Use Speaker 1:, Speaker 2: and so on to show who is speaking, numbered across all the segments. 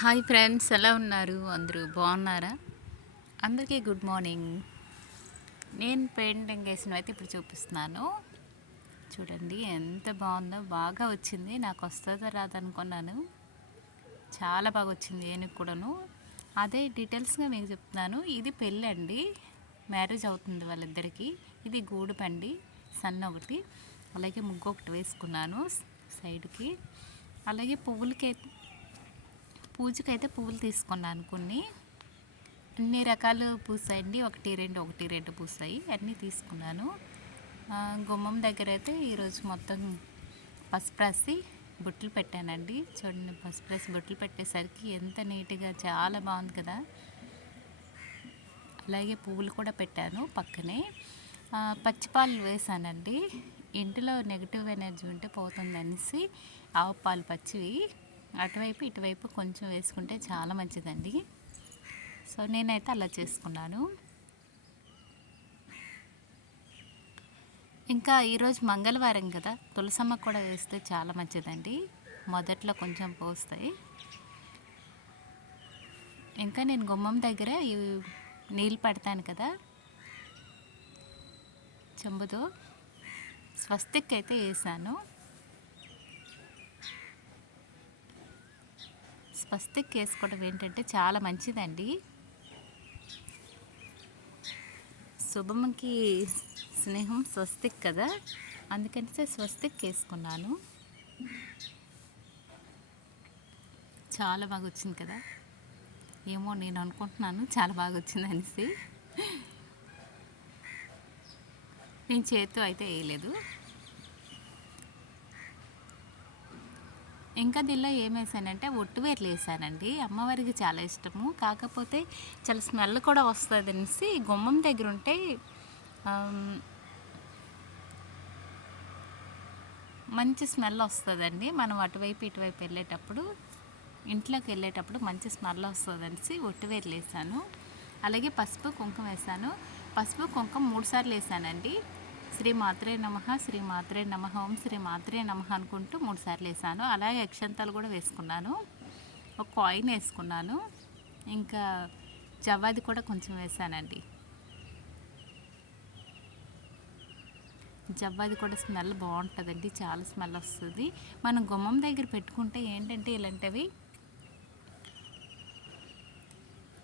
Speaker 1: Hi friends ఎలా ఉన్నారు? అందరూ బాగున్నారా? అందరికీ గుడ్ మార్నింగ్. నేను పెయింటింగ్ వేసినవి అయితే ఇప్పుడు చూపిస్తున్నాను. చూడండి ఎంత బాగుందో బాగా వచ్చింది. నాకు వస్తుందో రాదనుకున్నాను. చాలా బాగా వచ్చింది ఏనుగు కూడాను. అదే డీటెయిల్స్గా మీకు చెప్తున్నాను. ఇది పెళ్ళండి. మ్యారేజ్ అవుతుంది వాళ్ళిద్దరికి. ఇది గూడు పండి సన్న ఒకటి. అలాగే ముగ్గు ఒకటి వేసుకున్నాను సైడ్కి. అలాగే పువ్వులకి పూజకైతే పువ్వులు తీసుకున్నాను కొన్ని. అన్ని రకాలు పూసాయండి. ఒకటి రెండు ఒకటి రెండు పూసాయి. అన్నీ తీసుకున్నాను. గుమ్మం దగ్గర అయితే ఈరోజు మొత్తం పసుపు రాసి బుట్టలు పెట్టానండి. చూడండి పసుపు రాసి బుట్టలు పెట్టేసరికి ఎంత నీట్గా చాలా బాగుంది కదా. అలాగే పువ్వులు కూడా పెట్టాను పక్కనే. పచ్చిపాలు వేసానండి. ఇంటిలో నెగిటివ్ ఎనర్జీ ఉంటే పోతుంది అనేసి ఆవు పాలు పచ్చివి. అటువైపు ఇటువైపు కొంచెం వేసుకుంటే చాలా మంచిదండి. సో నేనైతే అలా చేసుకున్నాను. ఇంకా ఈరోజు మంగళవారం కదా తులసమ్మ కూడా వేస్తే చాలా మంచిదండి. మొదట్లో కొంచెం పోస్తాయి. ఇంకా నేను గుమ్మం దగ్గర ఈ నీళ్ళు పడతాను కదా. చెంబుతో స్వస్తిక్ అయితే వేసాను. స్వస్తిక్ వేసుకోవడం ఏంటంటే చాలా మంచిదండి. శుభంకి స్నేహం స్వస్తిక్ కదా? అందుకని స్వస్తిక్ వేసుకున్నాను చాలా బాగా వచ్చింది కదా? ఏమో నేను అనుకుంటున్నాను చాలా బాగా వచ్చింది అనేసి నేను చేతితో అయితే వేయలేదు. ఇంకా దీనిలో ఏం వేసానంటే ఒట్టువేర్లు వేసానండి. అమ్మవారికి చాలా ఇష్టము. కాకపోతే చాలా స్మెల్ కూడా వస్తుంది అనేసి గుమ్మం దగ్గర ఉంటే మంచి స్మెల్ వస్తుందండి. మనం అటువైపు ఇటువైపు వెళ్ళేటప్పుడు ఇంట్లోకి వెళ్ళేటప్పుడు మంచి స్మెల్ వస్తుంది అనేసి ఒట్టువేర్లు వేసాను. అలాగే పసుపు కుంకుమ వేసాను. పసుపు కుంకుమ మూడు సార్లు వేసానండి. శ్రీ మాత్రే నమ శ్రీ మాత్రే నమ ఓం శ్రీ మాత్రే నమ అనుకుంటూ మూడు సార్లు వేసాను అలాగే అక్షంతాలు కూడా వేసుకున్నాను. ఒక కాయిన్ వేసుకున్నాను. ఇంకా జవ్వాది కూడా కొంచెం వేసానండి జవ్వాది కూడా స్మెల్ బాగుంటుందండి చాలా స్మెల్ వస్తుంది. మనం గుమ్మం దగ్గర పెట్టుకుంటే ఏంటంటే ఇలాంటివి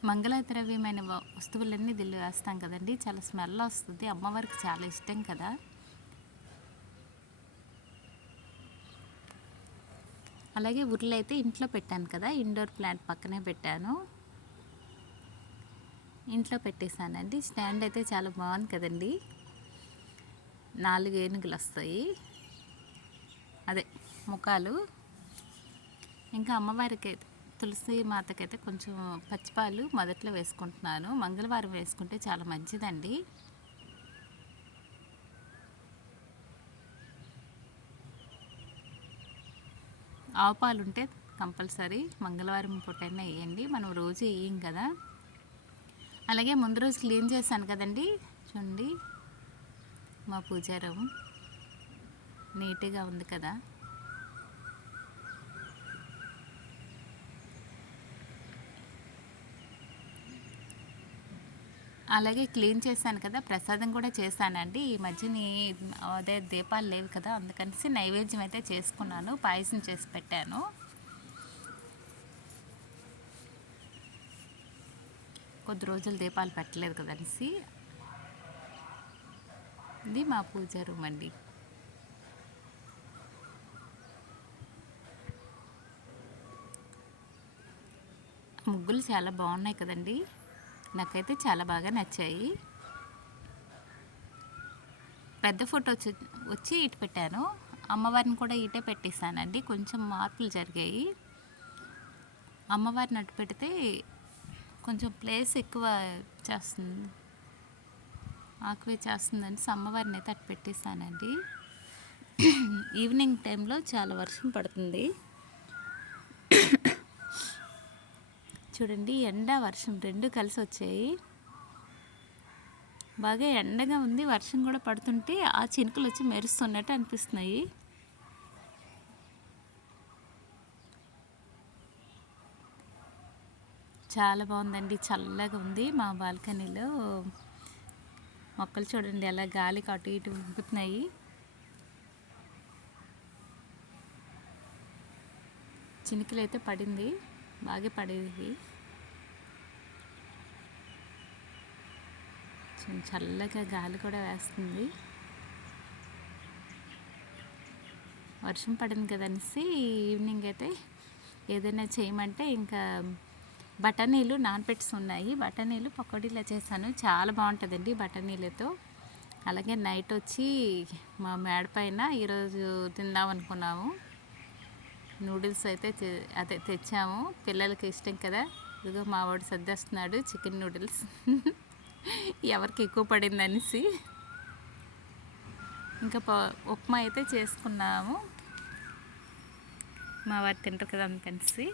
Speaker 1: మంగళద్రవ్యమైన వ- వస్తువులన్నీ దిల్లు వేస్తాం కదండి. చాలా స్మెల్ వస్తుంది. అమ్మవారికి చాలా ఇష్టం కదా. అలాగే ఉర్లు అయితే ఇంట్లో పెట్టాను కదా. ఇండోర్ ప్లాంట్ పక్కనే పెట్టాను. ఇంట్లో పెట్టేశానండి. స్టాండ్ అయితే చాలా బాగుంది కదండి. నాలుగు ఏనుగులు వస్తాయి. అదే ముఖాలు. ఇంకా అమ్మవారికి అయితే- తులసి మాతకైతే కొంచెం పచ్చిపాలు మొదట్లో వేసుకుంటున్నాను. మంగళవారం వేసుకుంటే చాలా మంచిదండి. ఆవు పాలు ఉంటే కంపల్సరీ మంగళవారం పూటైనా వేయండి. మనం రోజు వేయం కదా. అలాగే ముందు రోజు క్లీన్ చేశాను కదండి. చూడండి. మా పూజారం నీట్గా ఉంది కదా. అలాగే క్లీన్ చేశాను కదా ప్రసాదం కూడా చేశానండి. ఈ మధ్యని అదే దీపాలు లేవు కదా అందుకనేసి నైవేద్యం అయితే చేసుకున్నాను పాయసం చేసి పెట్టాను. కొద్ది రోజులు దీపాలు పెట్టలేదు కదనేసి. ఇది మా పూజ రూమ్ అండి. ముగ్గులు చాలా బాగున్నాయి కదండీ. నాకైతే చాలా బాగా నచ్చాయి. పెద్ద ఫోటో వచ్చి వచ్చి ఇటు పెట్టాను. అమ్మవారిని కూడా ఇటే పెట్టేశానండి. కొంచెం మార్పులు జరిగాయి. అమ్మవారిని అటు పెడితే కొంచెం ప్లేస్ ఎక్కువ చేస్తుంది. ఆక్వే చేస్తుందని అమ్మవారిని అయితే అటు పెట్టేశానండి. ఈవినింగ్ టైంలో చాలా వర్షం పడుతుంది. చూడండి ఎండ వర్షం రెండు కలిసి వచ్చాయి బాగా ఎండగా ఉంది వర్షం కూడా పడుతుంటే ఆ చినుకులు వచ్చి మెరుస్తున్నట్టు అనిపిస్తున్నాయి. చాలా బాగుందండి చల్లగా ఉంది మా బాల్కనీలో. మొక్కలు చూడండి అలా గాలికి అటు ఇటు ఉంపుతున్నాయి చినుకులు అయితే పడింది. బాగా పడేది. చల్లగా గాలి కూడా వేస్తుంది. వర్షం పడింది కదనేసి ఈవినింగ్ అయితే ఏదైనా చేయమంటే ఇంకా బఠానీలు నానపెట్టి ఉన్నాయి. బఠానీలు పకోడీలా చేశాను. చాలా బాగుంటుందండి బఠానీలతో. అలాగే నైట్ వచ్చి మా మేడ పైన ఈరోజు తిందాం అనుకున్నాము. నూడిల్స్ అయితే అదే తెచ్చాము. పిల్లలకి ఇష్టం కదా. ఇదిగో మా వాడు సర్దేస్తున్నాడు చికెన్ నూడిల్స్. ఎవరికి ఎక్కువ పడింది అనేసి ఇంకా ప- ఉప్మా అయితే చేసుకున్నాము. మా వారు తింటారు కదా అందుకనేసి.